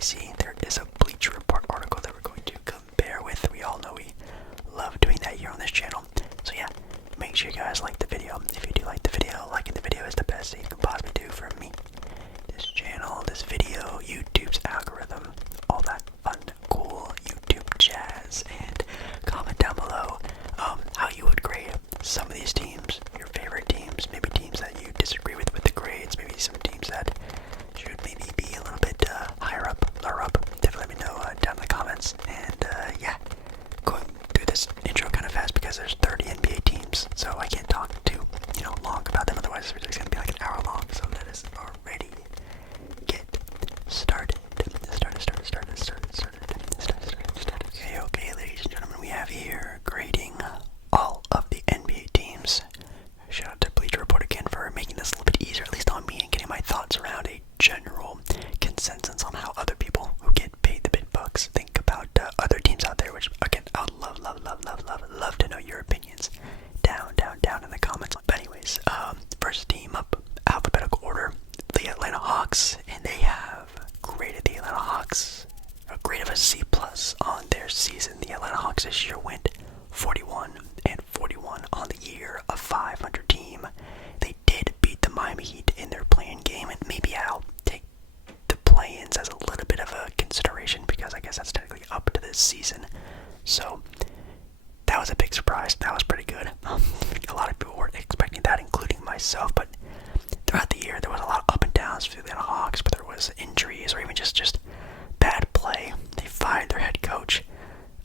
see there is a Bleacher Report article that we're going to compare with. We all know we love doing that here on this channel. So yeah, make sure you guys like the video. If you do like the video, liking the video is the best thing you can possibly do for me, this channel, this video, YouTube's algorithm, all that fun, cool YouTube jazz. And comment down below how you would grade some of these teams, your favorite teams, maybe teams that you disagree with the grades, maybe some teams that should maybe be a little bit higher up, lower up. Definitely let me know down in the comments. And yeah, going through this intro kind of fast because there's 30 NBA teams, so I can't talk too long about them. Otherwise, it's going to be like an hour long. So let us already get started. Okay, ladies and gentlemen, we have here grading all of the NBA teams. Shout out to Bleacher Report again for making this a little bit easier, at least on me, and getting my thoughts around a general consensus on how other people who get paid the big bucks think about other teams out there, which again, I would love to know your opinions down in the comments. But anyways, first team up, alphabetical order, the Atlanta Hawks, and they have graded the Atlanta Hawks a grade of a C+ on their season. The Atlanta Hawks this year went 41-41 on the year, a 500 team. They did beat the Miami Heat in their play-in game, and maybe I'll take the play-ins as a little bit of a consideration because I guess that's technically up to this season. So that was a big surprise. That was pretty good. A lot of people weren't expecting that, including myself, but throughout the year there was a lot of up and downs for the Atlanta Hawks, but there was injuries or even just bad play. They fired their head coach,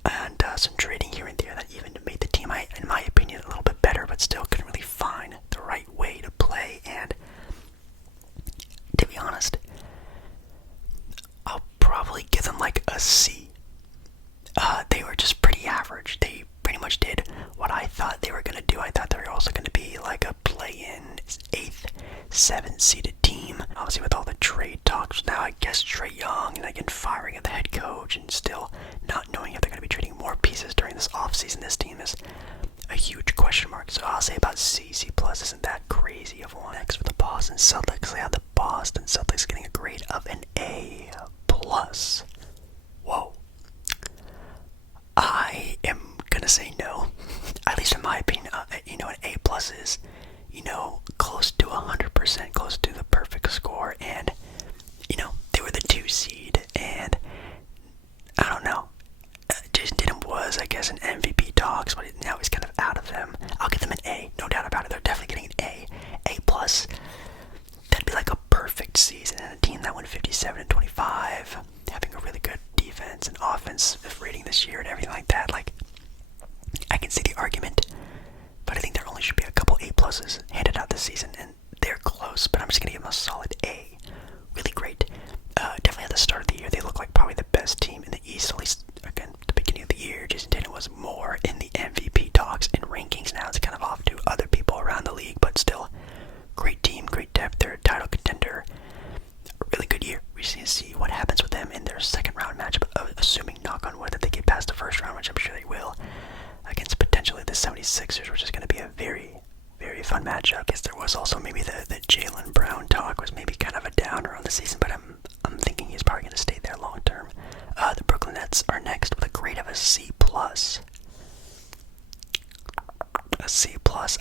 and some trading here and there that even made the team, in my opinion, a little bit better, but still couldn't really find the right way to play. And to be honest, I'll probably give them like a C. They were just pretty average. They pretty much did what I thought they were going to do. I thought they were also going to be like a play-in 8th, 7th seeded team. Obviously with all the trade talks now, I guess Trae Young and again firing of the head coach and still not knowing if they're going to be trading more pieces during this offseason, this team is a huge question mark. So I'll say about C+. Isn't that crazy of one. Next for the Boston Celtics, they have the Boston Celtics getting a grade of an A+. Whoa. I am gonna say no. At least in my opinion, an A+ is, close to 100%, close to the perfect score, and, they were the 2 seed, and, I don't know, Jason Tatum was, I guess, an MVP talks, but now he's kind of out of them. I'll give them an A, no doubt about it. They're definitely getting an A+. That'd be like a perfect season, and a team that went 57-25, having a really good defense and offense rating this year and everything like that. Like, I can see the argument, but I think there only should be a couple A+ handed out this season, and they're close, but I'm just going to give them a solid A. Really great. Definitely at the start of the year, they look like probably the best team in the East, at least, again, the beginning of the year. Jason Tatum was more in the MVP talks and rankings. Now it's kind of off to other people around the league, but still, great team, great depth. They're a title contender. A really good year. We just need to see what happens with them in their second round matchup, assuming, knock on wood, that they get past the first round, which I'm sure they will, against potentially the 76ers, which is going to be a very, very fun matchup. I guess there was also maybe the Jaylen Brown talk was maybe kind of a downer on the season, but I'm thinking he's probably going to stay there long term. The Brooklyn Nets are next with a grade of a C+. A C+.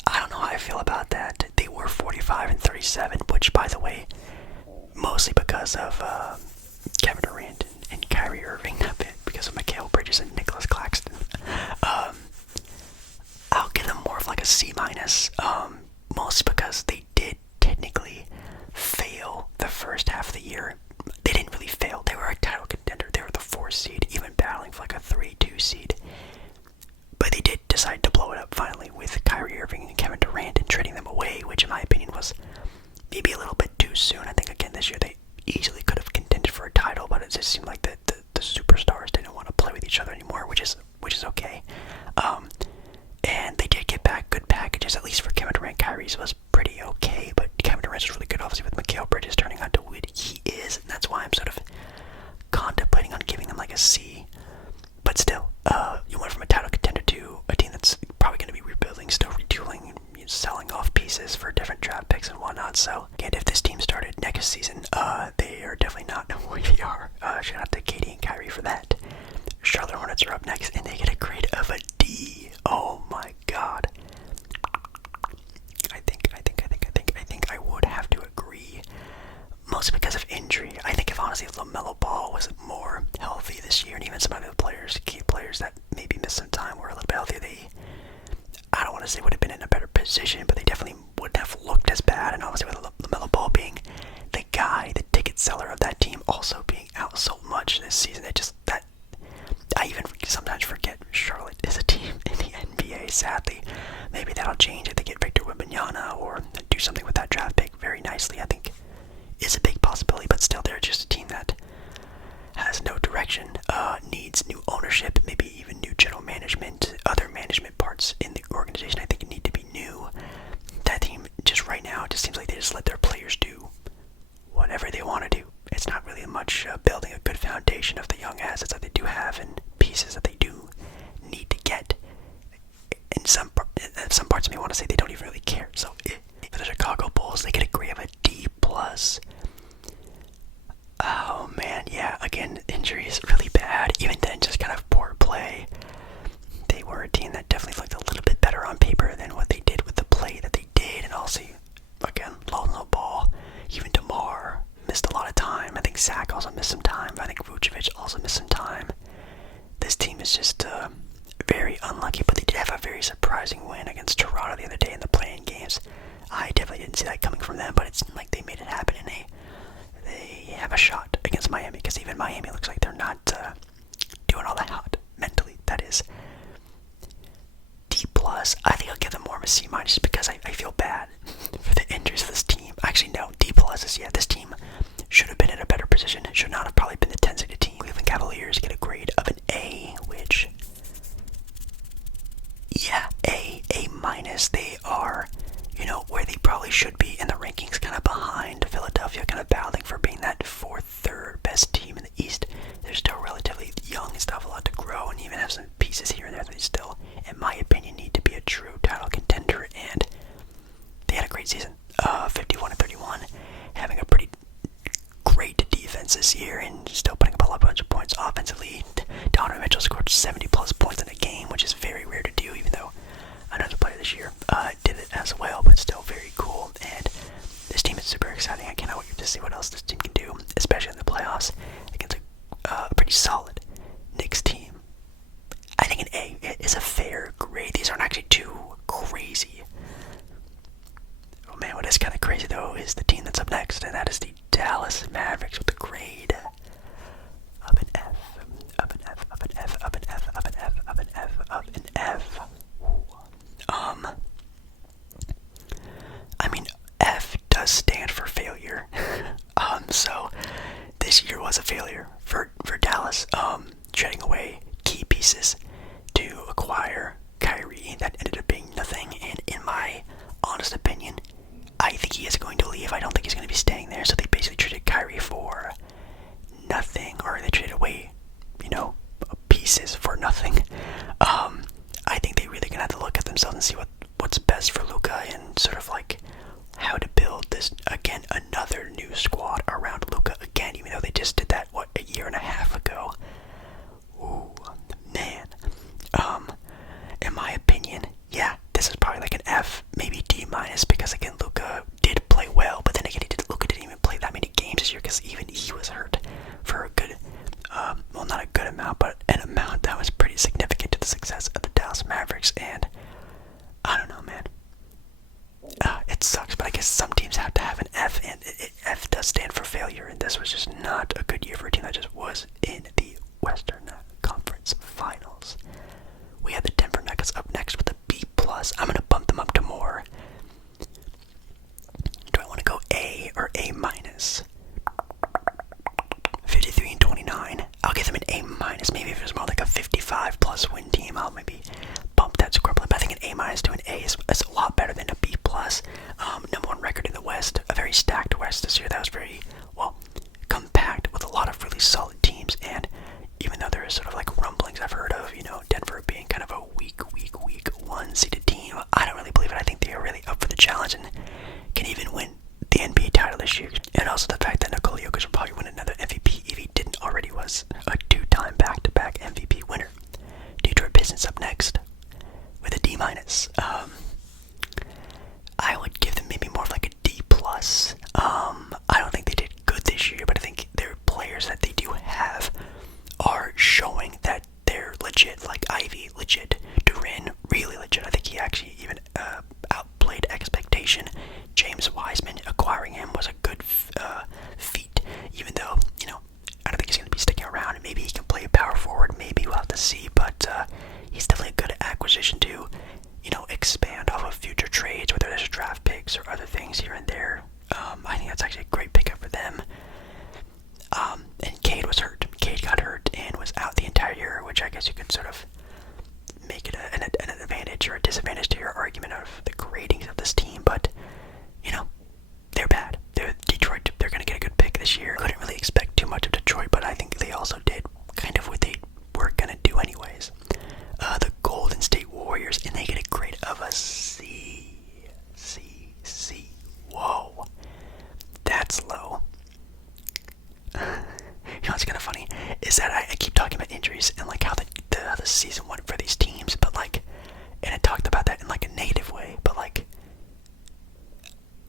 I don't know how I feel about that. They were 45-37, which, by the way, mostly because of Kevin Durant and Kyrie Irving, not because of Mikal Bridges and Nicholas Claxton. I'll give them more of like a C-, mostly because they did technically fail the first half of the year. They didn't really fail. They were a title contender. They were the 4th seed, even battling for like a 3-2 seed. But they did decide to blow it up finally with Kyrie Irving and Kevin Durant and trading them away, which in my opinion was maybe a little bit too soon. I think again this year they easily could have contended for a title, but it just seemed like the superstars didn't want to play with each other anymore, which is okay. And they did get back good packages, at least for Kevin Durant. Kyrie's was pretty okay, but Kevin Durant's was really good, obviously, with Mikal Bridges turning out to what he is, and that's why I'm sort of contemplating on giving them like a C. But still, you went from a title contender to a team that's probably going to be rebuilding, still retooling, and selling off pieces for different draft picks and whatnot. So again, if this team started next season, they are definitely not where they are. Shout out to Katie and Kyrie for that. Charlotte Hornets are up next, and they get a grade of a D. Oh my god. I think I would have to agree. Mostly because of injury. I think if honestly LaMelo Ball was more healthy this year, and even some of the players, key players that maybe missed some time, were a little bit healthier, I don't want to say would have been in a better position, but they definitely wouldn't have looked as bad. And obviously with LaMelo Ball being the guy, the ticket seller of that team, also being out so much this season, I even sometimes forget Charlotte is a team in the NBA, sadly. Maybe that'll change if they get Victor Wembanyama or do something with that draft pick very nicely. I think is a big possibility, but still they're just a team that has no direction, needs new ownership, maybe even new general management, other management parts in the organization I think need to be new. That team just right now, it just seems like they just let their players do whatever they want to do. It's not really much building a good foundation of the young assets that they do have and pieces that they do need to get. In some parts of me want to say they don't even really care. So for the Chicago Bulls, they get a grade of a D+. Oh man, yeah, again, injuries really bad. Even then, just kind of poor play. They were a team that definitely looked a little bit better on paper than what they did with the play that they did. And also, again, LaMelo Ball, even DeMar missed a lot of time. I think Zach also missed some time. I think Vucevic also missed some time. This team is just very unlucky, but they did have a very surprising win against Toronto the other day in the play-in games. I definitely didn't see that coming from them, but it seemed like they made it happen, and they have a shot against Miami, because even Miami looks like they're not doing all that hot mentally. That is D+. I think I'll give them more of a C- because I feel bad for the injuries of this team. Actually, no, D+ is, yeah, this team should have been in a better position. It should not have probably been the 10-seeded team. Cleveland Cavaliers get a grade of an A, which, yeah, A-. They are, where they probably should be in the rankings, kind of behind Philadelphia, kind of battling for being that fourth, third best team in the East. They're still relatively young and still have a lot to grow, and even have some pieces here and there that they still, in my opinion, need to be a true title contender, and they had a great season, 51-31, having a pretty great defense this year, and still putting up a bunch of points offensively. Donovan Mitchell scored 70-plus points in a game, which is very rare to do, even though another player this year did it as well, but still very cool. And this team is super exciting. I cannot wait to see what else this team can do, especially in the playoffs against a pretty solid Knicks team. I think an A is a fair grade. These aren't actually too crazy. Oh man, what is kind of crazy though is the team that's up next, and that is the Dallas Mavericks with a grade of an F. I mean, F does stand for failure. So this year was a failure for Dallas. Trading away key pieces to acquire Kyrie that ended up being nothing. And in my honest opinion, I think he is going to leave. I don't think he's going to be staying there. So they basically traded Kyrie for nothing, or they traded away, pieces for nothing. I think they really gonna have to look at themselves and see what's best for Luka, and sort of like how to build this again, another new squad around Luka again, even though they just did that a year and a half ago. Ooh, man. In my opinion, yeah, this is probably like an F, maybe D-, because again, Luka did play well, but then again, Luka didn't even play that many games this year, because even he was hurt for a good, well, not a good amount, but an amount that was pretty significant to the success of the Dallas Mavericks. And I don't know, man. It sucks, but I guess some teams have to have an F, and F does stand for failure, and this was just not a good year for a team that just was in the Western Conference Finals. We have the Denver Nuggets up next with a B+. I'm going to bump them up to more. Do I want to go A or A-? 53-29. I'll give them an A-. Maybe if it was more like a 55-plus win team, I'll maybe bump that score up. But I think an A- to an A is a lot better than a B+. Number one record in the West, a very stacked West this year that was very, well, compact with a lot of really solid teams. And even though there is sort of like rumblings I've heard of, Denver being kind of a weak one-seeded team, I this year. And also the fact that Nikola Jokic will probably win another MVP if he didn't already, was a 2-time back-to-back MVP winner. Detroit Pistons up next with a D-. I would give them maybe more of like a D+. I don't think they did good this year, but I think their players that they do have are showing that they're legit. Like Ivy, legit. Duran, really legit. I think he actually even outplayed expectation. James Wiseman, acquiring him was a good feat, even though, I don't think he's going to be sticking around. Maybe he can play power forward, maybe we'll have to see, but he's definitely a good acquisition to, expand off of future trades, whether there's draft picks or other things here and there. I think that's actually a great pickup for them. And Cade was hurt. Cade got hurt and was out the entire year, which I guess you could sort of make it an advantage or a disadvantage to your argument of the gradings of this team, but, they're bad. They're Detroit. They're going to get a good pick this year. Couldn't really expect too much of Detroit, but I think they also did kind of what they were going to do anyways. The Golden State Warriors, and they get a grade of a C. Whoa. That's low. What's kind of funny is that I keep talking about injuries and like how the season went for these teams, but like, and I talked about that in like a negative way, but like,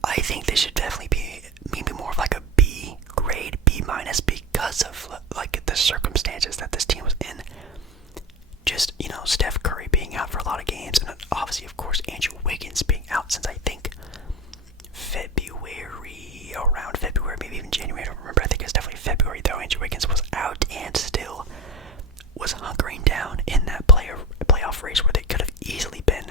I think they should definitely be maybe more of like a B grade, B-, because of like the circumstances that this team was in. Just, Steph Curry being out for a lot of games, and then obviously, of course, Andrew Wiggins being out since I think around February, maybe even January, I don't remember. I think it's definitely February, though. Andrew Wiggins was out and still was hunkering down in that playoff race where they could have easily been,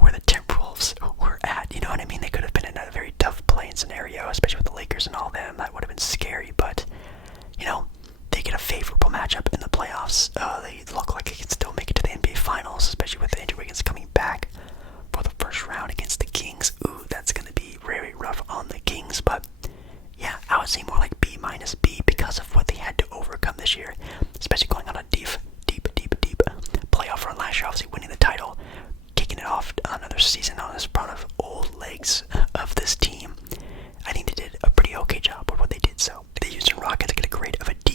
where the Timberwolves were at, you know what I mean? They could have been in a very tough playing scenario, especially with the Lakers and all them. That would have been scary, but, they get a favorable matchup in the playoffs. They look like they can still make it to the NBA Finals, especially with Andrew Wiggins coming back for the first round against the Kings. Ooh, that's going to be very rough on the Kings, but yeah, I would say more like B-, B, because of what they had to overcome this year, especially going on a deep playoff run last year, obviously winning the title, kicking it off another season on this front of old legs of this team. I think they did a pretty okay job with what they did. So the Houston Rockets get a grade of a D-.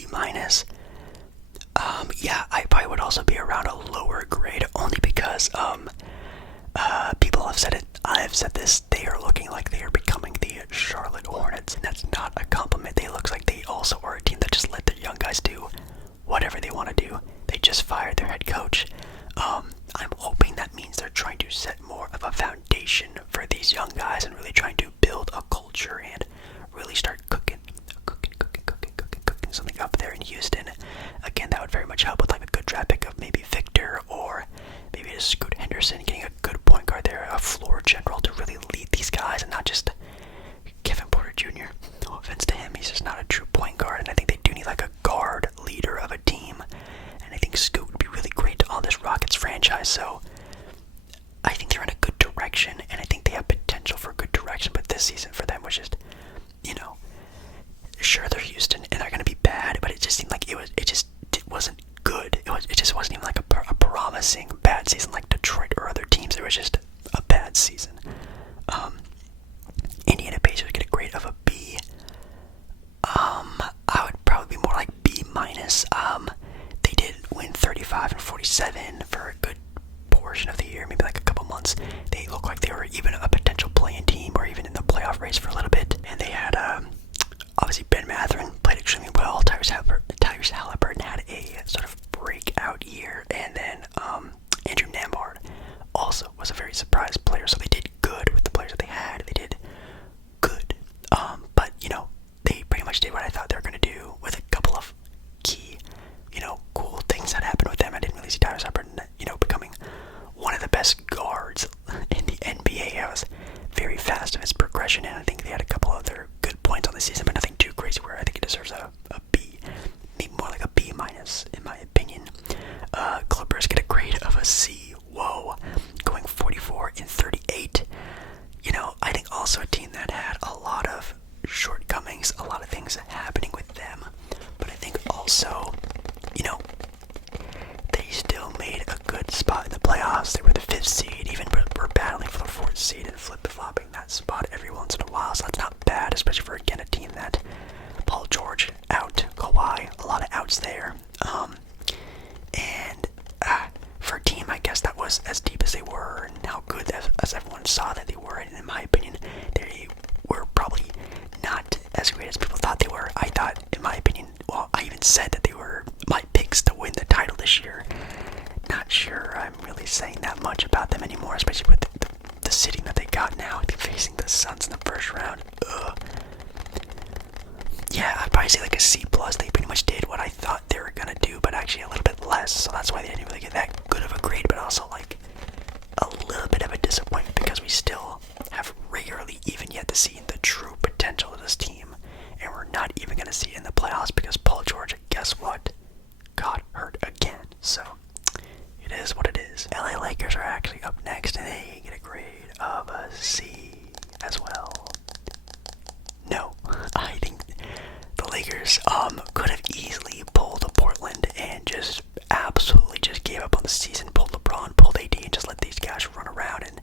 Yeah, I probably would also be around a lower grade, only because people have said it, I've said this, they are looking like they are becoming the Charlotte Hornets, and that's not a compliment. They look like they also are a team that just let their young guys do whatever they want to do. They just fired their head coach. I'm hoping that means they're trying to set more of a foundation for these young guys and really trying to build a culture and really start cooking something up there in Houston. Again, that would very much help with like a good draft pick of maybe Victor, or maybe just Scoot Henderson, getting a good point guard there, a floor general to really lead these guys, and not just Kevin Porter Jr. No offense to him, he's just not a true point guard, and I think they do need like a guard leader of a team, and I think Scoot would be really great on this Rockets franchise. So I think they're in a good direction, and I think they have potential for good direction, but this season for them was just, sure, they're Houston and they're going to be bad, but it just seemed like it wasn't good. It just wasn't even like a promising bad season like Detroit or other teams. It was just a bad season. Indiana Pacers get a grade of a B. I would probably be more like B-. They did win 35 and 47 for a good portion of the year, maybe like a couple months. They looked like they were even a potential play-in team or even in the playoff race for a little bit, and they had obviously Ben Mathurin played extremely well. Tyrese Halliburton had a sort of breakout year, and then Andrew Nembhard also was a very surprise player. So they did good with the players that they had. They did good, but they pretty much did what I thought they were going to do with a couple of key, cool things that happened with them. I didn't really see Tyrese Halliburton, becoming one of the best guards in the NBA. I was very fast in his progression, and I think they had a couple other good points on the season, but nothing too crazy where I think it deserves a B, maybe more like a B- in my opinion. Clippers get a grade of a C. Whoa, going 44 and 38. I think also a team that had a lot of shortcomings, a lot of things happening with them, but I think also, they still made a good spot in the playoffs. They were the 5th seed, even were battling for the 4th seed and flip-flopping that spot every once in a while, so that's not bad, especially for as great as people thought they were. I thought, in my opinion, well, I even said that they were my picks to win the title this year. Not sure I'm really saying that much about them anymore, especially with the sitting that they got now, facing the Suns in the first round. Ugh. Yeah, I'd probably say like a C+. They pretty much did what I thought they were gonna do, but actually a little bit less, so that's why they didn't really get that good of a grade, but also like a little bit of a disappointment because we still have rarely even yet to see the true potential of this team, and we're not even gonna see it in the playoffs because Paul George, guess what, got hurt again. So it is what it is. LA Lakers are actually up next, and they get a grade of a C as well. No, I think the Lakers could have easily pulled a Portland and just absolutely just gave up on the season, pulled LeBron, pulled AD, and just let these guys run around and,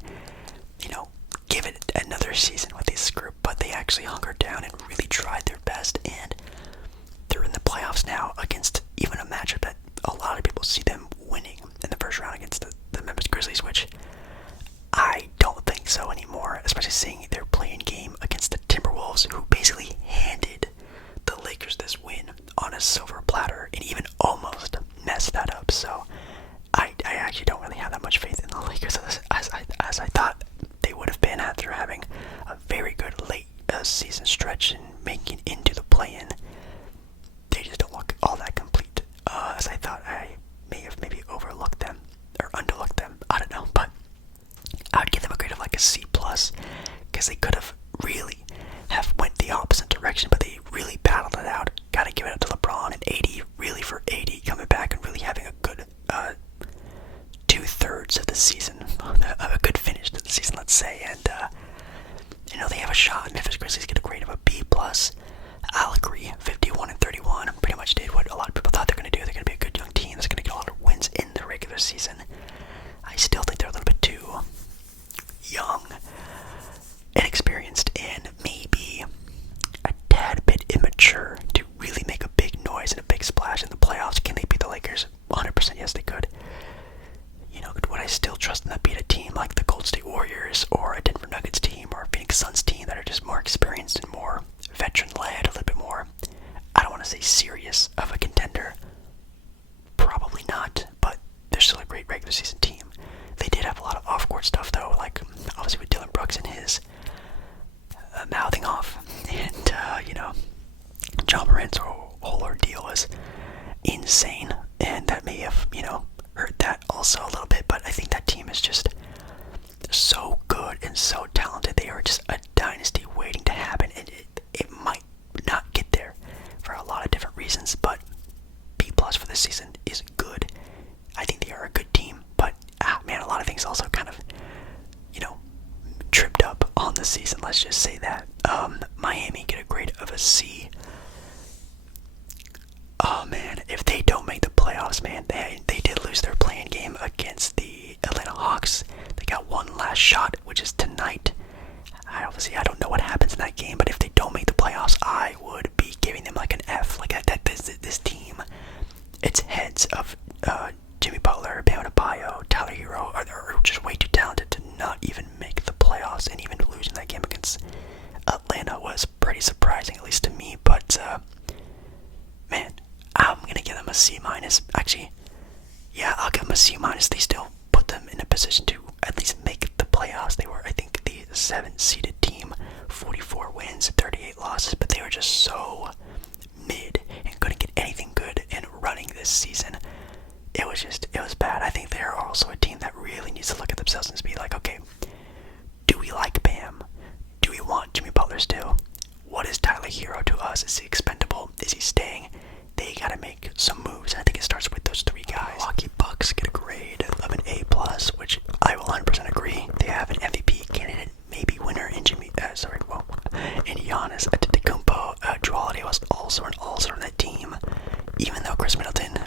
you know, give it another season with this group. But they actually hunkered down and really tried their best, and they're in the playoffs now against even a matchup that a lot of people see them winning in the first round against the Memphis Grizzlies, which I don't think so anymore, especially seeing their playing game against the Timberwolves, who basically handed the Lakers this win on a silver platter and even almost messed that up. So I actually don't really have that much faith in the Lakers as I thought they would have been after having a very good late season stretch and making it into the play-in. They just don't look all that complete as I thought. I may have maybe overlooked them or underlooked them. I don't know, but I would give them a grade of like a C+, because they could have really have went the opposite direction, but they really battled it out. Gotta give it up to LeBron and AD, really for AD coming back and really having a good 2/3 of the season, a good finish to the season, let's say, and you know, they have a shot. Memphis Grizzlies get a grade of a B+. I'll agree, 51-31, pretty much did what a lot of people thought they're going to do. They're going to be a good young team that's going to get a lot of wins in the regular season. I still think they're a little bit too young, inexperienced, and maybe a tad bit immature to really make a big noise and a big splash in the playoffs. Can they beat the Lakers? 100% yes, they could. You know, would I still trust them to beat a team like the Golden State Warriors or a Denver Nuggets team or a Phoenix Suns team that are just more experienced and more veteran-led, a little bit more, I don't want to say serious of a contender? Probably not, but they're still a great regular season team. They did have a lot of off-court stuff, though, like obviously with Dylan Brooks and his mouthing off, and you know, John Morant's whole ordeal was insane, and that may have, you know, hurt that also a little bit. But I think that team is just so good and so talented. They are just a dynasty waiting to happen, and it might not get there for a lot of different reasons, but B+ for this season is good. I think they are a good team, but man, a lot of things also kind of, you know, tripped up on the season, let's just say that. Miami get a grade of a C. Oh man, if they don't make the playoffs, man, they did lose their playing game against the Atlanta Hawks. They got one last shot, which is tonight. I don't know what happens in that game, but if they don't make the playoffs, I would be giving them like an F. Like this team, it's heads of Jimmy Butler, Bam Adebayo, Tyler Hero are just way too talented to not even make the playoffs, and even losing that game against Atlanta was pretty surprising, at least to me. But man, I'm gonna give them a C-. Actually, yeah, I'll give them a C-. They still put them in a position to at least make the playoffs. They were, I think, the 7th-seeded team, 44 wins, 38 losses, but they were just so mid and couldn't get anything good in running this season. It was bad. I think they are also a team that really needs to look at themselves and be like, okay, do we like Bam? Do we want Jimmy Butler still? What is Tyler Hero to us? Is he expendable? Is he staying? They gotta make some moves. I think it starts with those three guys. Milwaukee Bucks get a grade of an A+, which I will 100% agree. They have an MVP candidate, maybe winner in in Giannis Antetokounmpo. Drew Holiday was also an all-star on that team, even though Chris Middleton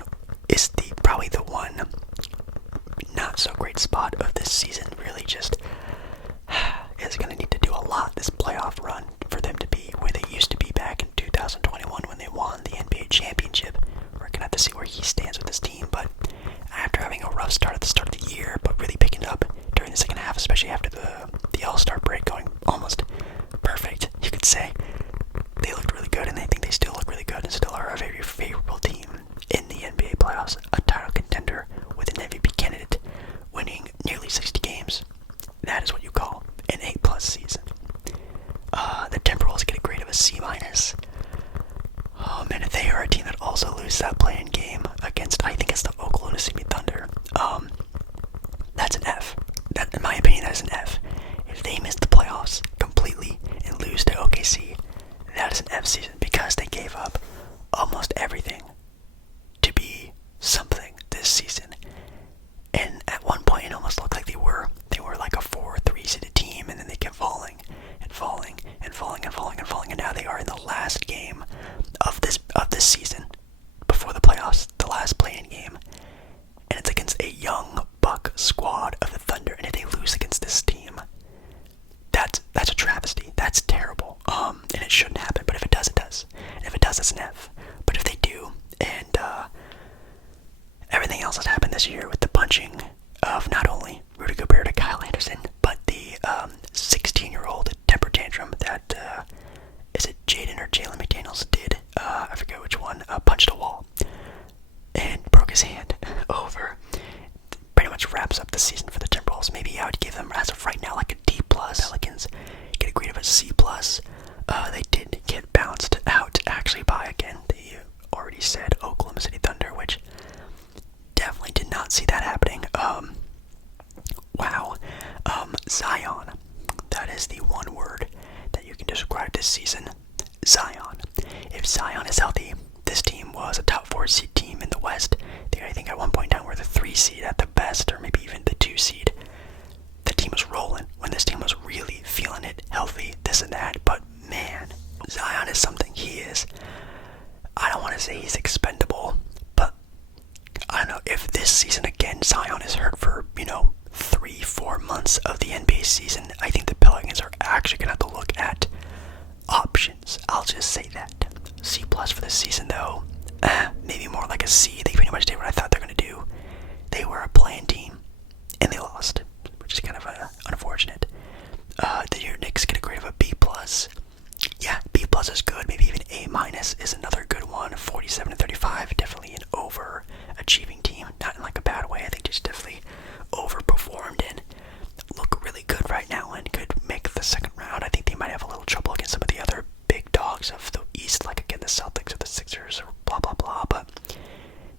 is probably the one not so great spot of this season. Really just is going to need to do a lot this playoff run for them to be where they used to be back in 2021 when they won the NBA championship. We're going to have to see where he stands with this team, but after having a rough start at the start of the year, but really picking it up during the second half, especially after the All-Star break going almost perfect, you could say, they looked Oakland still are a very favorable team in the NBA playoffs, a title contender with an MVP candidate winning nearly 60 games. That is what you call an A+ season. The Timberwolves get a grade of a C-. Oh man, if they are a team that also loses that play-in game against, I think it's the Oklahoma City Thunder, that's an F. That, in my opinion, that is an F. If they miss the playoffs completely and lose to OKC, that is an F season because they gave up almost everything to be something this season. And at one point, it almost looked like they were like a 4-3 seeded team, and then they kept falling and falling and falling and falling and falling, and now they are in the last game of this season before the playoffs, the last play-in game, and it's against a young buck squad of the Thunder. And if they lose against this team, that's a travesty. That's terrible. And it shouldn't happen. But if it does, it does. And if it does, it's an F. But if they do, and everything else has happened this year with the punching of not only Rudy Gobert to Kyle Anderson, but the 16-year-old temper tantrum that is it Jaden or Jalen McDaniels did? I forget which one. Punched a wall and broke his hand over. Pretty much wraps up the season for the Timberwolves. Maybe I would give them, as of right now, like a D+. Pelicans get a grade of a C+. They did get bounced out actually by, again, the already said Oklahoma City Thunder, which definitely did not see that happening. Wow. Zion. That is the one word that you can describe this season. Zion. If Zion is healthy, this team was a top 4 seed team in the West. They, I think, at one point in time were the 3 seed at the best, or maybe even the 2 seed. The team was rolling when this team was really feeling it, healthy, this and that. But man, Zion is something. He is, I don't want to say he's expendable, but I don't know, if this season again Zion is hurt for, 3-4 months of the NBA season, I think the Pelicans are actually going to have to look at options. I'll just say that. C+ for this season though. Maybe more like a C. They pretty much did what I thought they were going to do. They were a playing team, and they lost, which is kind of unfortunate. The Knicks get a grade of a B+. Yeah, B+ is good. Maybe even A- is another good one. 47-35, definitely an overachieving team. Not in like a bad way. I think just definitely overperformed and look really good right now and could make the second round. I think they might have a little trouble against some of the other big dogs of the East, like again the Celtics or the Sixers or blah blah blah. But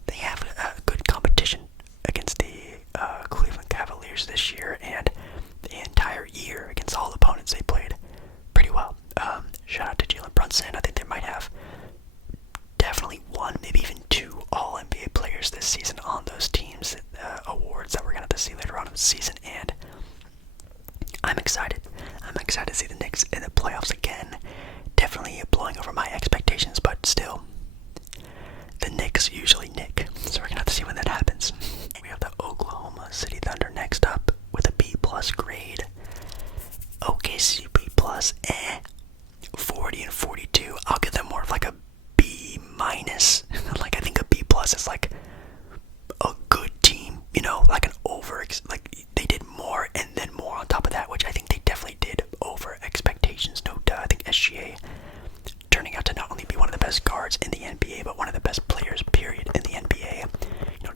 they have a good competition against the Cleveland Cavaliers this year, and the entire year against all opponents they played pretty well. Shout out to Jalen Brunson. I think they might have definitely one, maybe even 2 All-NBA players this season on those teams, awards that we're going to have to see later on in the season, and I'm excited. I'm excited to see the Knicks in the playoffs again. Definitely blowing over my expectations, but still, the Knicks usually nick, so we're going to have to see when that happens. We have the Oklahoma City Thunder next up with a B+ grade. OKC B+, 40-42. I'll give them more of like a B-. Like I think a B+ is like a good team, like an like they did more and then more on top of that, which I think they definitely did over expectations, no doubt. I think SGA turning out to not only be one of the best guards in the NBA, but one of the best players, period, in the NBA.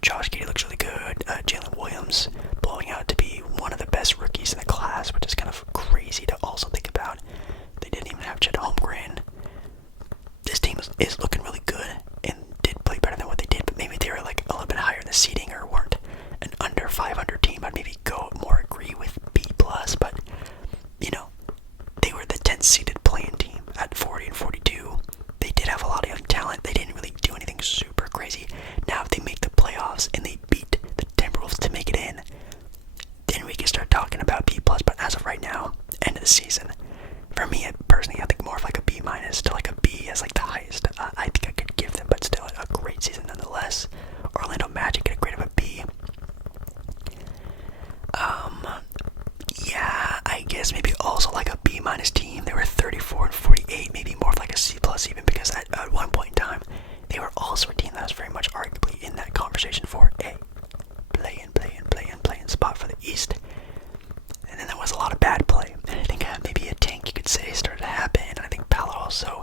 Josh Giddey looks really good. Jalen Williams blowing out to be one of the best rookies in the class, which is kind of crazy to also think about. They didn't even have Chet Holmgren. This team is looking really good and did play better than what they did, but maybe they were like a little bit higher in the seeding or weren't an under 500 team. I'd maybe agree with B+, but they were the 10th seeded playing team at 40-42. They did have a lot of young talent. They didn't really do anything super crazy. Now if they make the playoffs and they beat the Timberwolves to make it in, then we can start talking about B+, but as of right now, end of the season, for me personally, I think more of like a B- to like a B as like the highest I think I could give them, but still a great season nonetheless. Orlando Magic get a grade of a B. Yeah, I guess maybe also like a B- team. They were 34-48, maybe more of like a C+ even, because at one point in time, they were also a team that was very much arguably in that conversation for a play-in spot for the East. And then there was a lot of bad play. And I think maybe a tank, you could say, started to happen. And I think Paolo also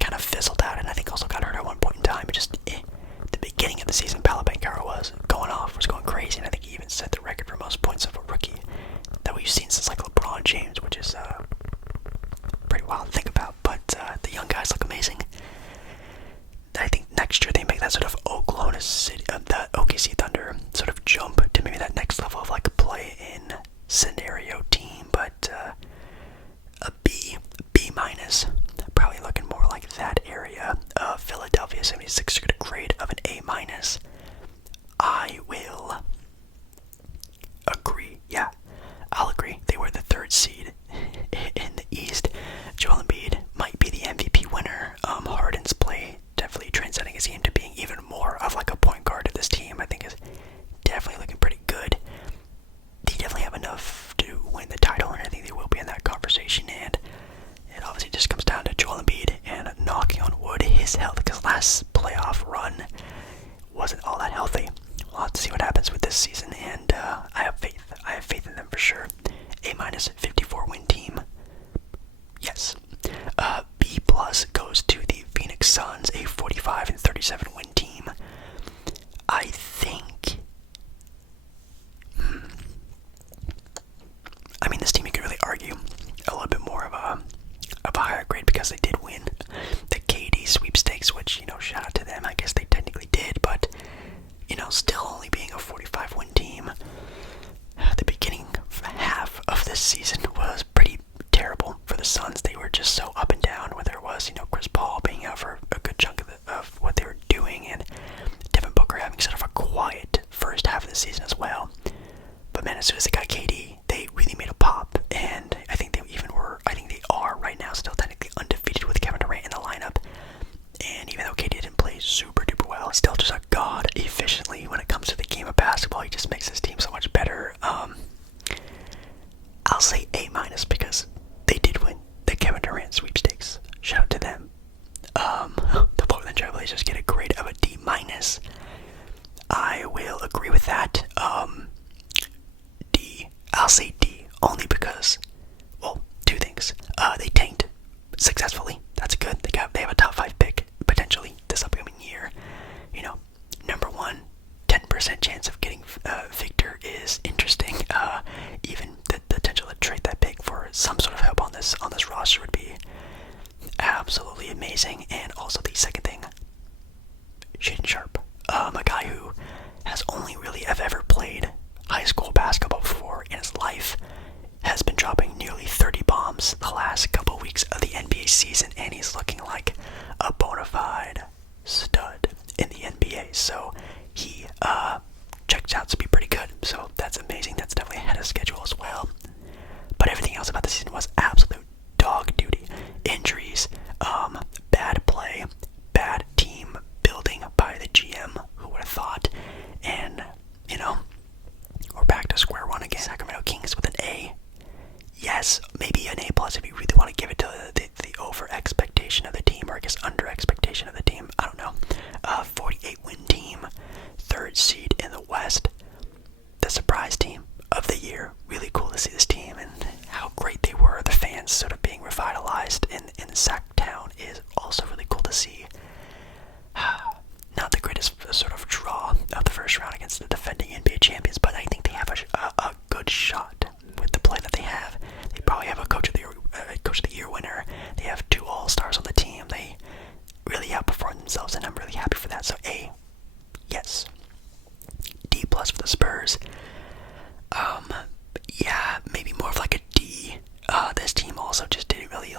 kind of fizzled out, and I think also got hurt grade because they did win the KD sweepstakes, which, shout out to them. I guess they technically did, but, still only being a 45-win team. The beginning half of this season was pretty terrible for the Suns. They were just so up and down, whether it was, Chris Paul being out for a good chunk of what they were doing, and Devin Booker having sort of a quiet first half of the season as well. But man, as soon as they got KD, they really made a pop, and I think they are right now still technically undefeated with Kevin Durant in the lineup. And even though KD didn't play super duper well, still just a god efficiently when it comes to the game of basketball. He just makes his team so much better. I'll say A- because they did win the Kevin Durant sweepstakes. Shout out to them. The Portland Trail Blazers get a grade of a D-. I will agree with that. D. I'll say D, only because, well, two things. They tanked successfully. That's good. They have a top 5 pick potentially this upcoming year. Number one, 10% chance of getting Victor is interesting. Even the potential to trade that pick for some sort of help on this roster would be absolutely amazing. And also the second thing, Shaedon Sharpe, a guy who has only really ever played high school basketball before in his life, has been dropping nearly 30 bombs the last couple weeks of the NBA season, and he's looking like a bona fide stud in the NBA. So he checks out to be pretty good. So that's amazing. That's definitely ahead of schedule as well. But everything else about the season was absolute dog duty. Injuries, bad play, bad team building by the GM. Who would have thought? And we're back to square one again. Sacramento Kings with an A. Yes, maybe an A+ if you really want to give it to the over expectation of the team, or I guess under expectation of the team. I don't know. 48-win team, 3rd seed in the West. The surprise team of the year. Really cool to see this team and how great they were. The fans sort of being revitalized in Sacktown is also really cool to see. Not the greatest sort of draw of the first round against the defending NBA champions, but I think they have a good shot with the play that they have. They probably have a coach of the year winner. They have 2 all-stars on the team. They really outperformed themselves, and I'm really happy for that. So A, yes. D+ for the Spurs. Yeah, maybe more of like a D. This team also just didn't really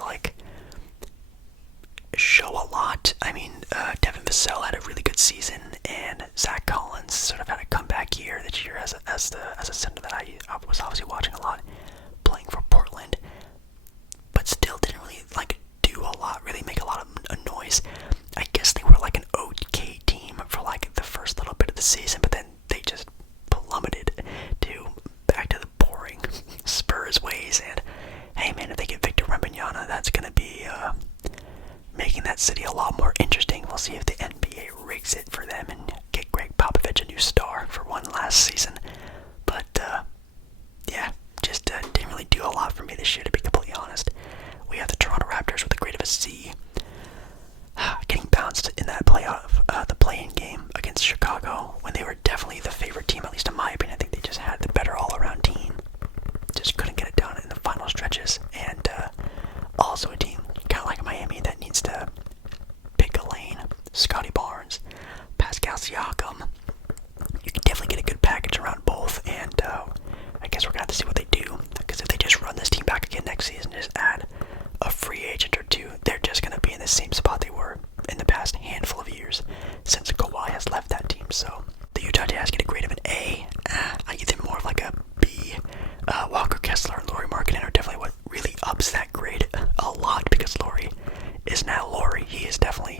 show a lot. I mean, Devin Vassell had a really good season, and Zach Collins sort of had a comeback year this year as a center that I was obviously watching a lot, playing for Portland, but still didn't really do a lot, really make a lot of noise. I guess they were like an okay team for the first little bit of the season, but then they just plummeted back to the boring Spurs ways. And hey man, if they get Victor Wembanyama, that's gonna be making that city a lot more interesting. We'll see if the NBA rigs it for them and get Greg Popovich a new star for one last season. But yeah, just didn't really do a lot for me this year, to be completely honest. We have the Toronto Raptors with a grade of a C, getting bounced in that the play-in game against Chicago, when they were definitely the favorite team, at least in my opinion. I think they just had the better all-around team. Just couldn't get it done in the final stretches. And also a team kind of like Miami that needs to pick a lane. Scotty Barnes, Pascal Siakam. You can definitely get a good package around both, and I guess we're going to have to see what they do, because if they just run this team back again next season, just add a free agent or two, they're just going to be in the same spot they were in the past handful of years since Kawhi has left that team. So the Utah Jazz get a grade of an A. I give them more of like a B. Walker Kessler and Lauri Markkanen are definitely what really ups that grade a lot, because Lauri is now Lauri. He is definitely